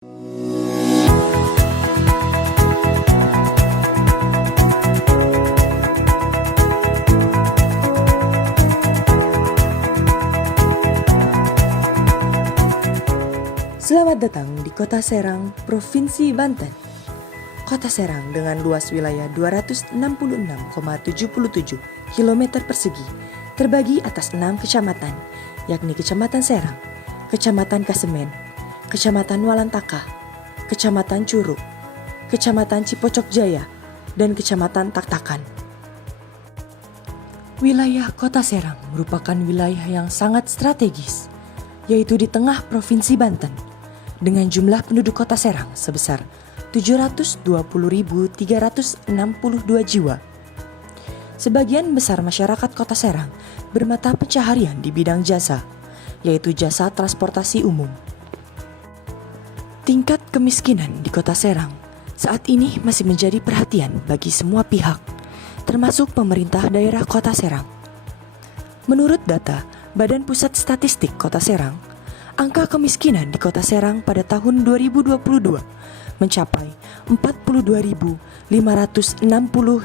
Selamat datang di Kota Serang, Provinsi Banten. Kota Serang dengan luas wilayah 266,77 km persegi terbagi atas 6 kecamatan, yakni Kecamatan Serang, Kecamatan Kasemen, Kecamatan Walantaka, Kecamatan Curug, Kecamatan Cipocok Jaya, dan Kecamatan Taktakan. Wilayah Kota Serang merupakan wilayah yang sangat strategis, yaitu di tengah Provinsi Banten, dengan jumlah penduduk Kota Serang sebesar 720.362 jiwa. Sebagian besar masyarakat Kota Serang bermata pencaharian di bidang jasa, yaitu jasa transportasi umum. Tingkat kemiskinan di Kota Serang saat ini masih menjadi perhatian bagi semua pihak, termasuk pemerintah daerah Kota Serang. Menurut data Badan Pusat Statistik Kota Serang, angka kemiskinan di Kota Serang pada tahun 2022 mencapai 42.560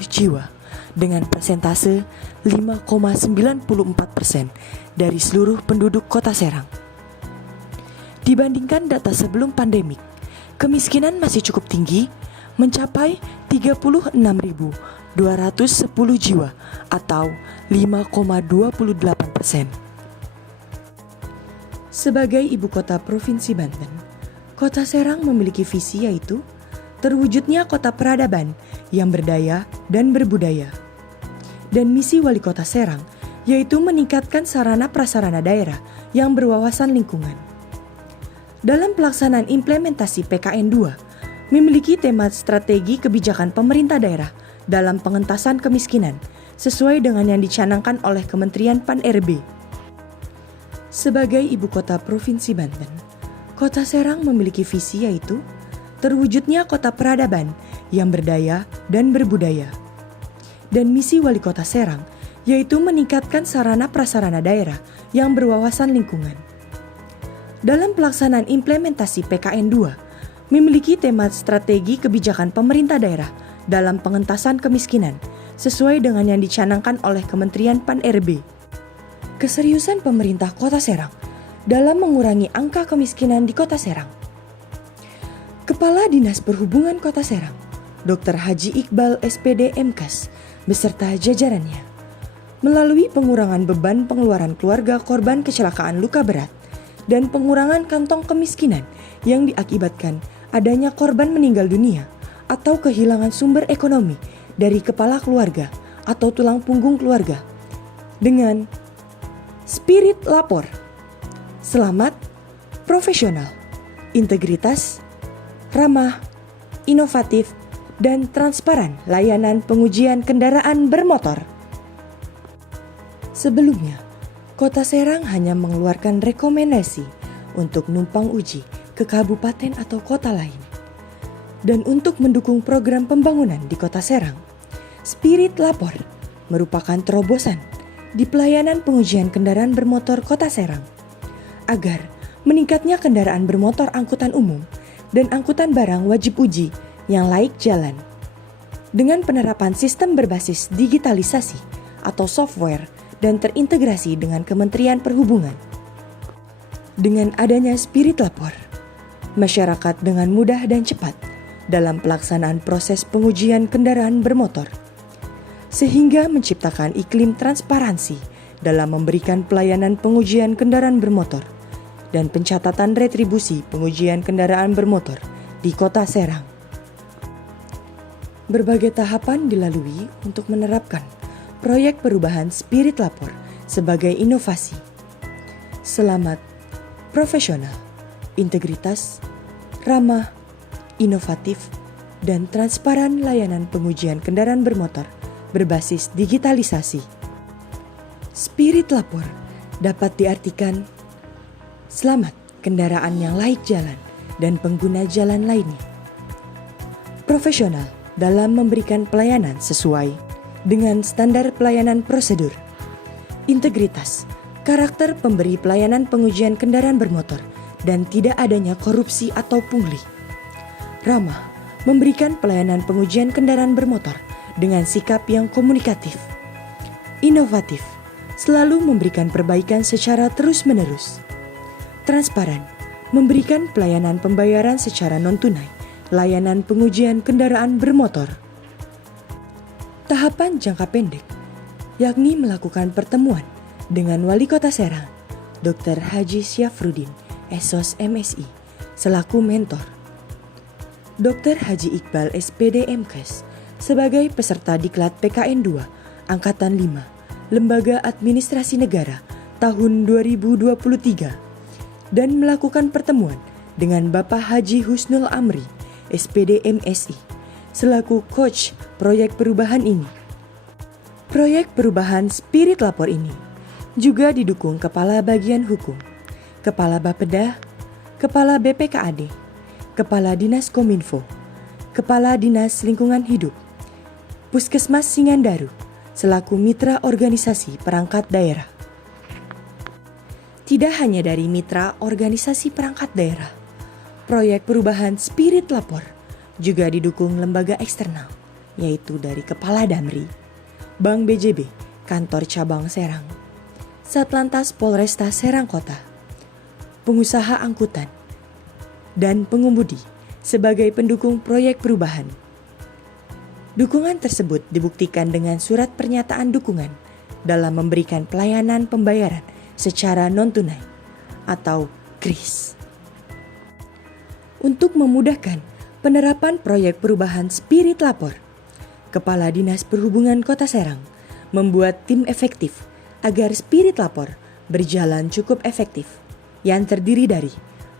jiwa dengan persentase 5,94% dari seluruh penduduk Kota Serang. Dibandingkan data sebelum pandemik, kemiskinan masih cukup tinggi, mencapai 36.210 jiwa atau 5,28%. Sebagai ibu kota Provinsi Banten, Kota Serang memiliki visi yaitu terwujudnya kota peradaban yang berdaya dan berbudaya. Dan misi Wali Kota Serang yaitu meningkatkan sarana prasarana daerah yang berwawasan lingkungan. Dalam pelaksanaan implementasi PKN 2, memiliki tema strategi kebijakan pemerintah daerah dalam pengentasan kemiskinan sesuai dengan yang dicanangkan oleh Kementerian Pan-RB. Sebagai ibu kota Provinsi Banten, Kota Serang memiliki visi yaitu terwujudnya kota peradaban yang berdaya dan berbudaya. Dan misi Wali Kota Serang yaitu meningkatkan sarana prasarana daerah yang berwawasan lingkungan. Dalam pelaksanaan implementasi PKN 2, memiliki tema strategi kebijakan pemerintah daerah dalam pengentasan kemiskinan sesuai dengan yang dicanangkan oleh Kementerian Pan-RB. Keseriusan pemerintah Kota Serang dalam mengurangi angka kemiskinan di Kota Serang. Kepala Dinas Perhubungan Kota Serang, Dr. Haji Iqbal SPD MKes, beserta jajarannya, melalui pengurangan beban pengeluaran keluarga korban kecelakaan luka berat dan pengurangan kantong kemiskinan yang diakibatkan adanya korban meninggal dunia atau kehilangan sumber ekonomi dari kepala keluarga atau tulang punggung keluarga, dengan spirit lapor, selamat, profesional, integritas, ramah, inovatif, dan transparan layanan pengujian kendaraan bermotor. Sebelumnya, Kota Serang hanya mengeluarkan rekomendasi untuk numpang uji ke kabupaten atau kota lain. Dan untuk mendukung program pembangunan di Kota Serang, Spirit Lapor merupakan terobosan di pelayanan pengujian kendaraan bermotor Kota Serang agar meningkatnya kendaraan bermotor angkutan umum dan angkutan barang wajib uji yang laik jalan. Dengan penerapan sistem berbasis digitalisasi atau software dan terintegrasi dengan Kementerian Perhubungan. Dengan adanya Spirit Lapor, masyarakat dengan mudah dan cepat dalam pelaksanaan proses pengujian kendaraan bermotor, sehingga menciptakan iklim transparansi dalam memberikan pelayanan pengujian kendaraan bermotor dan pencatatan retribusi pengujian kendaraan bermotor di Kota Serang. Berbagai tahapan dilalui untuk menerapkan proyek perubahan Spirit Lapor sebagai inovasi. Selamat, profesional, integritas, ramah, inovatif, dan transparan layanan pengujian kendaraan bermotor berbasis digitalisasi. Spirit Lapor dapat diartikan selamat kendaraan yang laik jalan dan pengguna jalan lainnya. Profesional dalam memberikan pelayanan sesuai dengan standar pelayanan prosedur. Integritas, karakter pemberi pelayanan pengujian kendaraan bermotor dan tidak adanya korupsi atau pungli. Ramah memberikan pelayanan pengujian kendaraan bermotor dengan sikap yang komunikatif. Inovatif, selalu memberikan perbaikan secara terus-menerus. Transparan, memberikan pelayanan pembayaran secara non-tunai, layanan pengujian kendaraan bermotor. Tahapan jangka pendek, yakni melakukan pertemuan dengan Wali Kota Serang, Dr. Haji Syafruddin, SOS MSI, selaku mentor. Dr. Haji Iqbal SPD MKes, sebagai peserta Diklat PKN 2, Angkatan 5, Lembaga Administrasi Negara, tahun 2023, dan melakukan pertemuan dengan Bapak Haji Husnul Amri, SPD MSI, selaku coach proyek perubahan ini. Proyek perubahan Spirit Lapor ini juga didukung Kepala Bagian Hukum, Kepala Bapeda, Kepala BPKAD, Kepala Dinas Kominfo, Kepala Dinas Lingkungan Hidup, Puskesmas Singandaru, selaku mitra organisasi perangkat daerah. Tidak hanya dari mitra organisasi perangkat daerah, proyek perubahan Spirit Lapor juga didukung lembaga eksternal, yaitu dari Kepala Damri, Bank BJB, Kantor Cabang Serang, Satlantas Polresta Serang Kota, pengusaha angkutan, dan pengemudi sebagai pendukung proyek perubahan. Dukungan tersebut dibuktikan dengan surat pernyataan dukungan dalam memberikan pelayanan pembayaran secara non-tunai atau KRIS. Untuk memudahkan penerapan proyek perubahan Spirit Lapor, Kepala Dinas Perhubungan Kota Serang membuat tim efektif agar Spirit Lapor berjalan cukup efektif yang terdiri dari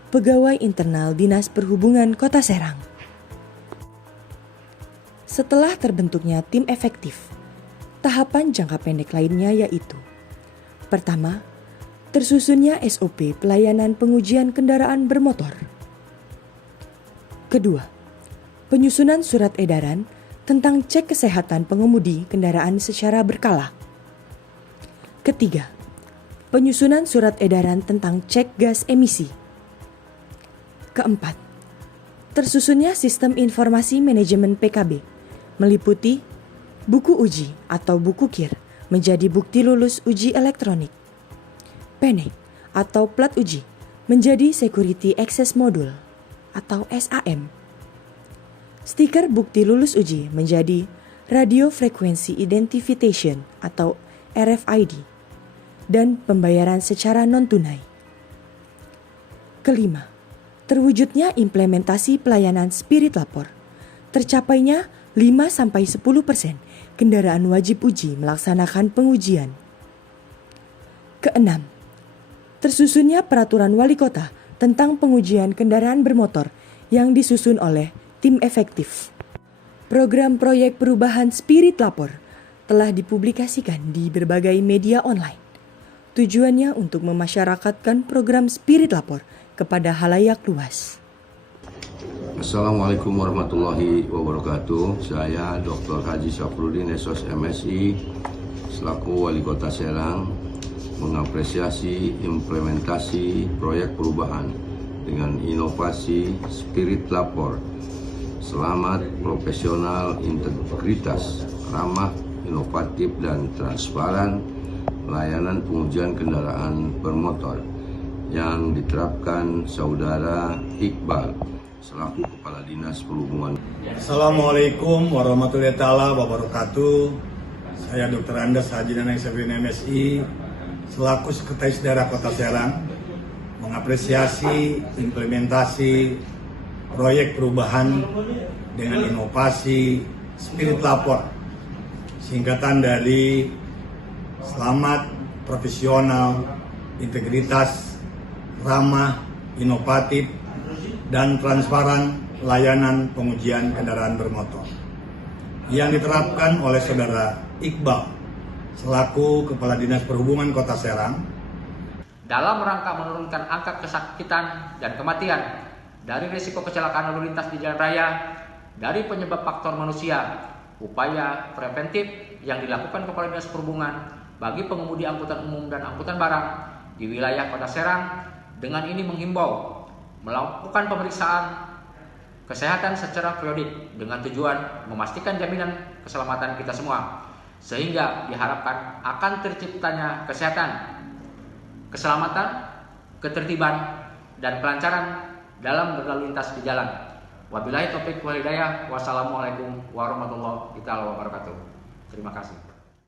pegawai internal Dinas Perhubungan Kota Serang. Setelah terbentuknya tim efektif, tahapan jangka pendek lainnya yaitu: pertama, tersusunnya SOP pelayanan pengujian kendaraan bermotor. Kedua, penyusunan surat edaran tentang cek kesehatan pengemudi kendaraan secara berkala. Ketiga, penyusunan surat edaran tentang cek gas emisi. Keempat, tersusunnya sistem informasi manajemen PKB, meliputi buku uji atau buku KIR menjadi bukti lulus uji elektronik, PENEC atau plat uji menjadi Security Access Module atau SAM, stiker bukti lulus uji menjadi Radio Frequency Identification atau RFID, dan pembayaran secara non-tunai. Kelima, terwujudnya implementasi pelayanan Spirit Lapor, tercapainya 5-10% kendaraan wajib uji melaksanakan pengujian. Keenam, tersusunnya peraturan wali kota tentang pengujian kendaraan bermotor yang disusun oleh tim efektif. Program proyek perubahan Spirit Lapor telah dipublikasikan di berbagai media online. Tujuannya untuk memasyarakatkan program Spirit Lapor kepada halayak luas. Assalamualaikum warahmatullahi wabarakatuh. Saya Dr. Haji Syafruddin, SOS MSI, selaku Wali Kota Serang, mengapresiasi implementasi proyek perubahan dengan inovasi Spirit Lapor. Selamat, profesional, integritas, ramah, inovatif, dan transparan layanan pengujian kendaraan bermotor yang diterapkan Saudara Iqbal selaku Kepala Dinas Perhubungan. Assalamualaikum warahmatullahi wabarakatuh. Saya Dr. Andes Haji Nanang Syafruddin MSI selaku Sekretaris Daerah Kota Serang mengapresiasi implementasi proyek perubahan dengan inovasi Spirit Lapor, singkatan dari selamat, profesional, integritas, ramah, inovatif, dan transparan layanan pengujian kendaraan bermotor yang diterapkan oleh Saudara Iqbal selaku Kepala Dinas Perhubungan Kota Serang dalam rangka menurunkan angka kesakitan dan kematian dari risiko kecelakaan lalu lintas di jalan raya dari penyebab faktor manusia. Upaya preventif yang dilakukan Kepala Dinas Perhubungan bagi pengemudi angkutan umum dan angkutan barang di wilayah Kota Serang dengan ini menghimbau melakukan pemeriksaan kesehatan secara periodik dengan tujuan memastikan jaminan keselamatan kita semua, sehingga diharapkan akan terciptanya kesehatan, keselamatan, ketertiban, dan kelancaran dalam berlalu lintas di jalan. Wabillahi taufiq wal hidayah. Wassalamualaikum warahmatullahi wabarakatuh. Terima kasih.